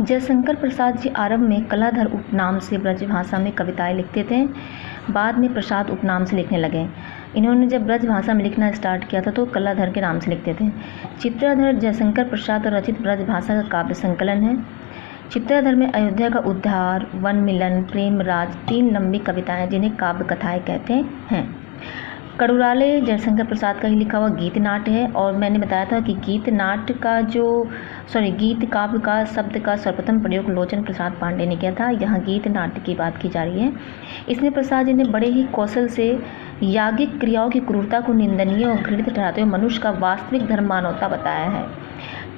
जयशंकर प्रसाद जी आरंभ में कलाधर उपनाम से ब्रज भाषा में कविताएं लिखते थे। बाद में प्रसाद उपनाम से लिखने लगे। इन्होंने जब ब्रज भाषा में लिखना स्टार्ट किया था तो कलाधर के नाम से लिखते थे। चित्राधर जयशंकर प्रसाद रचित ब्रज भाषा का काव्य संकलन है। चित्राधर में अयोध्या का उद्धार, वन मिलन, प्रेम राज 3 लंबी कविताएं जिन्हें काव्य कथाएं कहते हैं। कड़ुराले जयशंकर प्रसाद का ही लिखा हुआ गीत नाट्य है। और मैंने बताया था कि गीत काव्य का शब्द का सर्वप्रथम प्रयोग लोचन प्रसाद पांडे ने किया था। यहाँ गीत नाट्य की बात की जा रही है। इसमें प्रसाद जी ने बड़े ही कौशल से याज्ञिक क्रियाओं की क्रूरता को निंदनीय और घृणित ठहराते हुए मनुष्य का वास्तविक धर्म मानवता बताया है।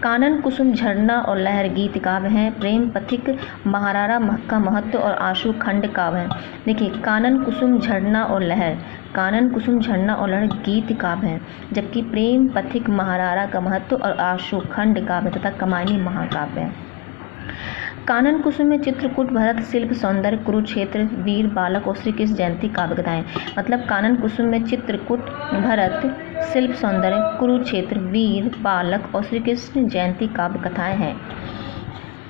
कानन कुसुम झरना और लहर गीत काव्य हैं। प्रेम पथिक महारारा का महत्व और आशु खंड काव्य हैं। देखिए, कानन कुसुम झरना और लहर गीत काव्य हैं, जबकि प्रेम पथिक महारारा का महत्व और आशु खंड काव्य तथा कमायनी महाकाव्य है। कानन कुसुम में चित्रकूट, भरत, शिल्प, सौंदर्य, कुरुक्षेत्र, वीर, बालक और श्री कृष्ण जयंती काव्य कथाएं। मतलब कानन कुसुम में चित्रकूट, भरत, शिल्प, सौंदर्य, कुरुक्षेत्र, वीर, बालक और श्री कृष्ण जयंती काव्य कथाएं हैं।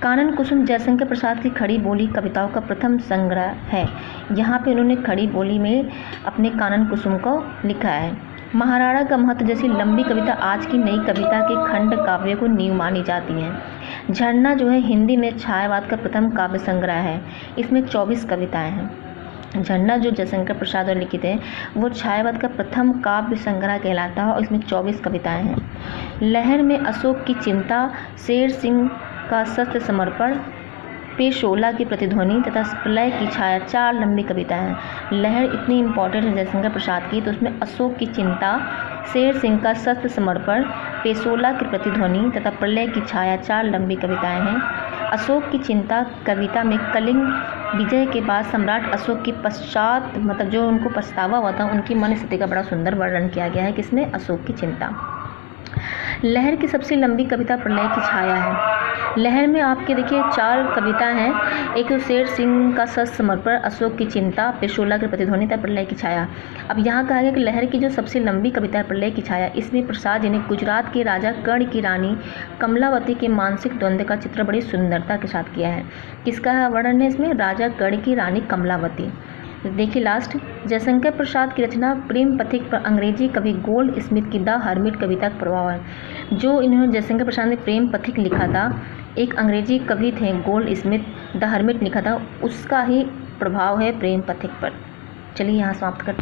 कानन कुसुम जयशंकर प्रसाद की खड़ी बोली कविताओं का प्रथम संग्रह है। यहाँ पे उन्होंने खड़ी बोली में अपने कानन कुसुम को लिखा है। महाराणा का महत्व जैसी लंबी कविता आज की नई कविता के खंड काव्य को नींव मानी जाती हैं। झरना जो है हिंदी में छायावाद का प्रथम काव्य संग्रह है। इसमें 24 कविताएं हैं। झरना जो जयशंकर प्रसाद और लिखित है वो छायावाद का प्रथम काव्य संग्रह कहलाता है और इसमें 24 कविताएं हैं। लहर में अशोक की चिंता, शेर सिंह का शस्त्र समर्पण, पेशोला की प्रतिध्वनि तथा प्रलय की छाया 4 लंबी कविताएं हैं। लहर इतनी इंपॉर्टेंट है जयशंकर प्रसाद की, तो उसमें अशोक की चिंता, शेर सिंह का शस्त्र समर्पण, पेशोला की प्रतिध्वनि तथा प्रलय की छाया 4 लंबी कविताएं हैं। अशोक की चिंता कविता में कलिंग विजय के बाद सम्राट अशोक की पश्चात मतलब जो उनको पछतावा हुआ था उनकी मन स्थिति का बड़ा सुंदर वर्णन किया गया है। किसमें? अशोक की चिंता। लहर की सबसे लंबी कविता प्रलय की छाया है। लहर में आपके देखिए 4 कविता हैं। एक शेर सिंह का शस्त्र समर्पण, अशोक की चिंता, पेशोला की प्रतिध्वनि तथा प्रलय की छाया। अब यहाँ कहा गया कि लहर की जो सबसे लंबी कविता है प्रलय की छाया, इसमें प्रसाद जी ने गुजरात के राजा कर्ण की रानी कमलावती के मानसिक द्वंद्व का चित्र बड़ी सुंदरता के साथ किया है। किसका वर्णन है इसमें? राजा कर्ण की रानी कमलावती। देखिए लास्ट, जयशंकर प्रसाद की रचना प्रेम पथिक पर अंग्रेजी कवि गोल्ड स्मिथ की द हर्मिट कविता का प्रभाव है। जो इन्होंने जयशंकर प्रसाद ने प्रेम पथिक लिखा था, एक अंग्रेजी कवि थे गोल्ड स्मिथ द हर्मिट लिखा था, उसका ही प्रभाव है प्रेम पथिक पर। चलिए यहाँ समाप्त करते हैं।